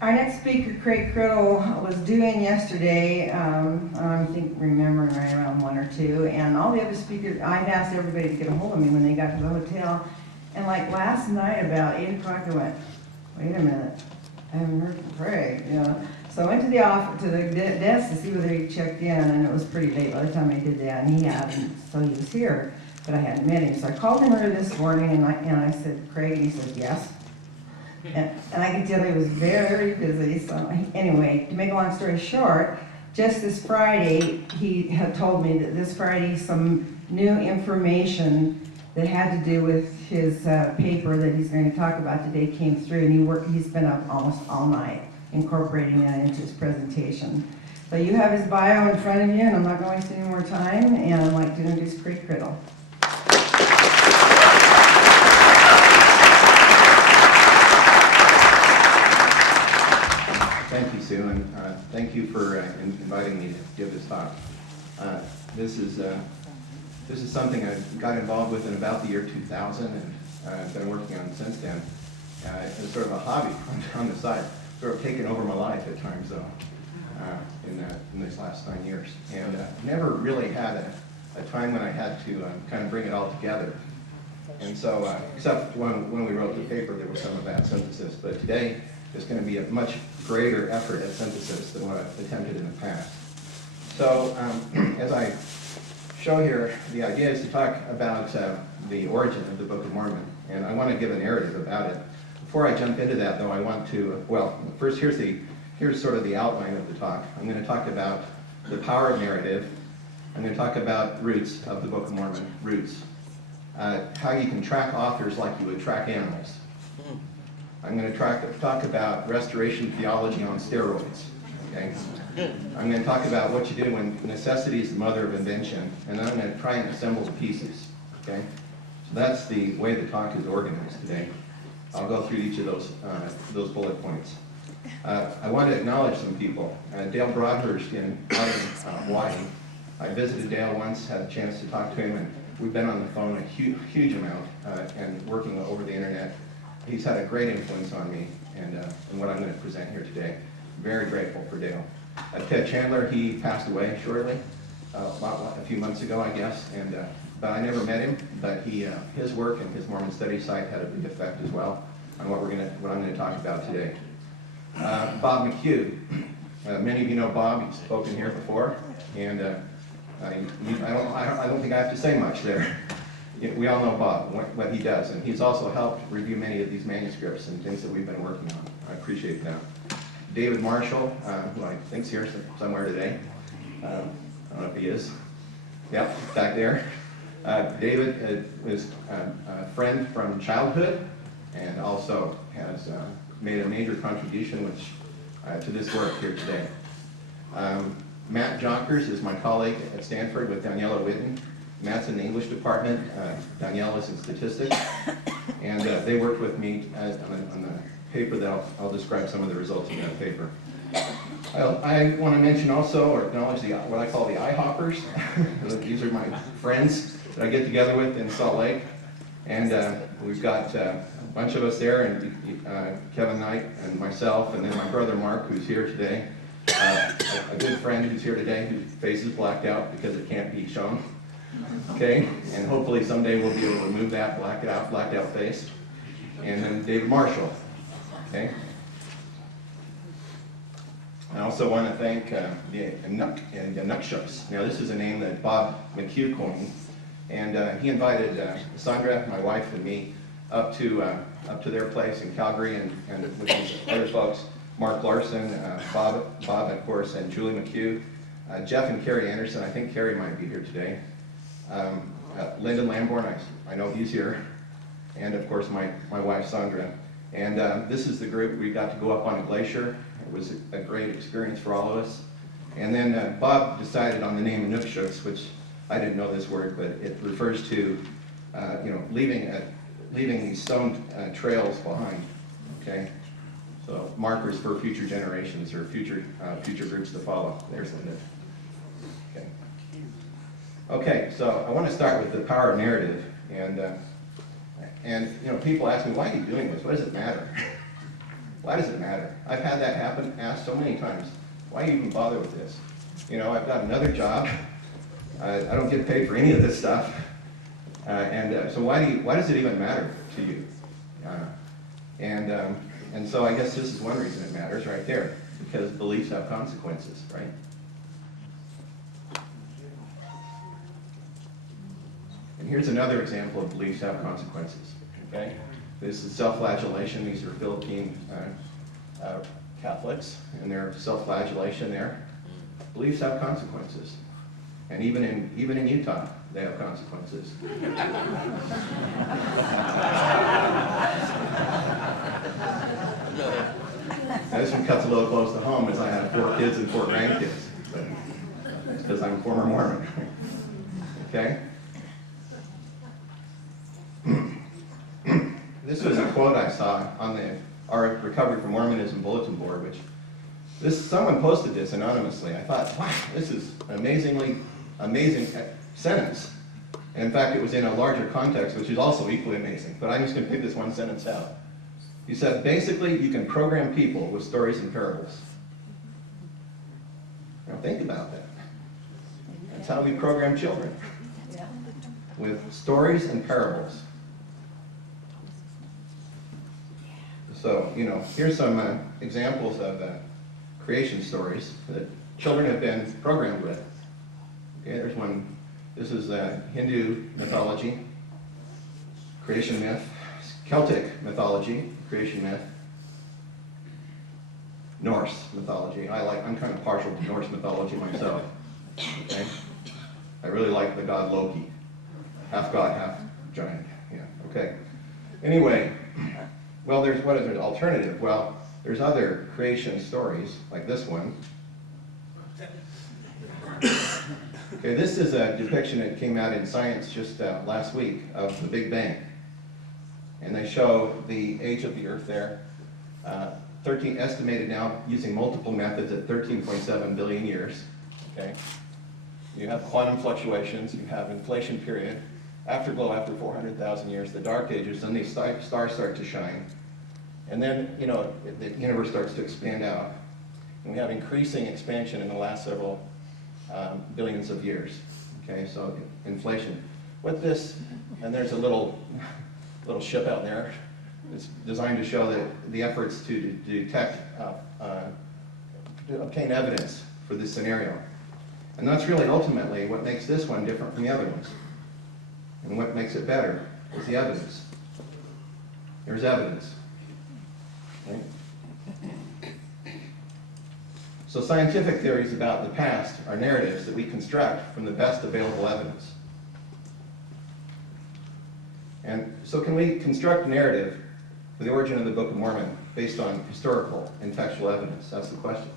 Our next speaker, Craig Criddle, was due in yesterday. I think remembering right around 1 or 2, and all the other speakers, I'd asked everybody to get a hold of me when they got to the hotel. And like last night about 8 o'clock, I went, wait a minute, I haven't heard from Craig, you know. So I went to the office, to the desk to see whether he checked in, and it was pretty late by the time I did that, and he hadn't, so he was here, but I hadn't met him. So I called him earlier this morning, and I said, Craig, and he said, yes. And I can tell he was very busy, so anyway, to make a long story short, just this Friday, he had told me that this Friday some new information that had to do with his paper that he's going to talk about today came through, and he's been up almost all night incorporating that into his presentation. So you have his bio in front of you, and I'm not going to waste any more time, and I'd like to introduce Craig Criddle. Thank you, Sue, and thank you for inviting me to give this talk. This is something I got involved with in about the year 2000, and I've been working on since then. It's sort of a hobby on the side, sort of taken over my life at times, though, in these last 9 years. And never really had a time when I had to kind of bring it all together. And so, except when we wrote the paper, there was some of that synthesis. But today, there's going to be a much greater effort at synthesis than what I've attempted in the past. So, as I show here, the idea is to talk about the origin of the Book of Mormon, and I want to give a narrative about it. Before I jump into that, though, I want to, well, first here's sort of the outline of the talk. I'm going to talk about the power of narrative. I'm going to talk about roots of the Book of Mormon, roots. How you can track authors like you would track animals. I'm going to talk about restoration theology on steroids. Okay? I'm going to talk about what you do when necessity is the mother of invention, and then I'm going to try and assemble the pieces. Okay? So that's the way the talk is organized today. I'll go through each of those bullet points. I want to acknowledge some people. Dale Broadhurst out in Hawaii. I visited Dale once, had a chance to talk to him, and we've been on the phone a huge amount and working over the internet. He's had a great influence on me and what I'm going to present here today. Very grateful for Dale. Ted Chandler, he passed away shortly, about a few months ago, I guess, and but I never met him. But his work and his Mormon study site had a big effect as well on what I'm going to talk about today. Bob McHugh. Many of you know Bob. He's spoken here before, and I don't think I have to say much there. We all know Bob, what he does, and he's also helped review many of these manuscripts and things that we've been working on. I appreciate that. David Marshall, who I think's here somewhere today. I don't know if he is. Yep, back there. David is a friend from childhood and also has made a major contribution to this work here today. Matt Jonkers is my colleague at Stanford with Daniela Whitten. Matt's in the English department, Danielle is in statistics, and they worked with me on the paper that I'll describe some of the results of that paper. I want to mention also, or acknowledge what I call the IHoppers. These are my friends that I get together with in Salt Lake, and we've got a bunch of us there, and Kevin Knight and myself, and then my brother Mark, who's here today, a good friend who's here today, whose face is blacked out because it can't be shown. Okay, and hopefully someday we'll be able to remove that blacked out face. And then David Marshall. Okay. I also want to thank the Inukshuks. Now this is a name that Bob McHugh coined, and he invited Sandra, my wife, and me up to their place in Cowdery, and with these other folks, Mark Larson, Bob, of course, and Julie McHugh, Jeff and Carrie Anderson. I think Carrie might be here today. Lyndon Lamborn, I know he's here, and of course my wife Sandra. And this is the group. We got to go up on a glacier. It was a great experience for all of us. And then Bob decided on the name Inukshuks, which I didn't know this word, but it refers to leaving these stone trails behind. Okay, so markers for future generations or future groups to follow. There's Linda. Okay, so I want to start with the power of narrative, and And people ask me, why are you doing this? What does it matter? Why does it matter? I've had that happen, asked so many times. Why do you even bother with this? I've got another job. I don't get paid for any of this stuff. So why does it even matter to you? And so I guess this is one reason it matters right there, because beliefs have consequences, right? And here's another example of beliefs have consequences, okay? This is self-flagellation. These are Philippine Catholics, and their self-flagellation there. Beliefs have consequences. And even in Utah, they have consequences. Now, this one cuts a little close to home, as I have 4 kids and 4 grandkids. But it's because I'm a former Mormon. Okay? This was a quote I saw on our Recovery from Mormonism bulletin board, someone posted this anonymously. I thought, wow, this is an amazing sentence. And in fact, it was in a larger context, which is also equally amazing. But I'm just going to pick this one sentence out. He said, basically, you can program people with stories and parables. Now think about that. That's how we program children. With stories and parables. So, here's some examples of creation stories that children have been programmed with. Okay, there's one. This is Hindu mythology, creation myth, Celtic mythology, creation myth, Norse mythology. I'm kind of partial to Norse mythology myself. Okay, I really like the god Loki, half god, half giant. Yeah. Okay. Anyway. Well, what is an alternative? Well, there's other creation stories, like this one. Okay, this is a depiction that came out in Science just last week of the Big Bang. And they show the age of the Earth there, 13 estimated now using multiple methods at 13.7 billion years. Okay, you have quantum fluctuations, you have inflation period, afterglow after 400,000 years, the dark ages, then these stars start to shine. And then, the universe starts to expand out. And we have increasing expansion in the last several billions of years. Okay, so inflation. With this, and there's a little ship out there. It's designed to show that the efforts to detect, to obtain evidence for this scenario. And that's really ultimately what makes this one different from the other ones. And what makes it better is the evidence. There's evidence. Okay? So scientific theories about the past are narratives that we construct from the best available evidence. And so can we construct a narrative for the origin of the Book of Mormon based on historical and textual evidence? That's the question.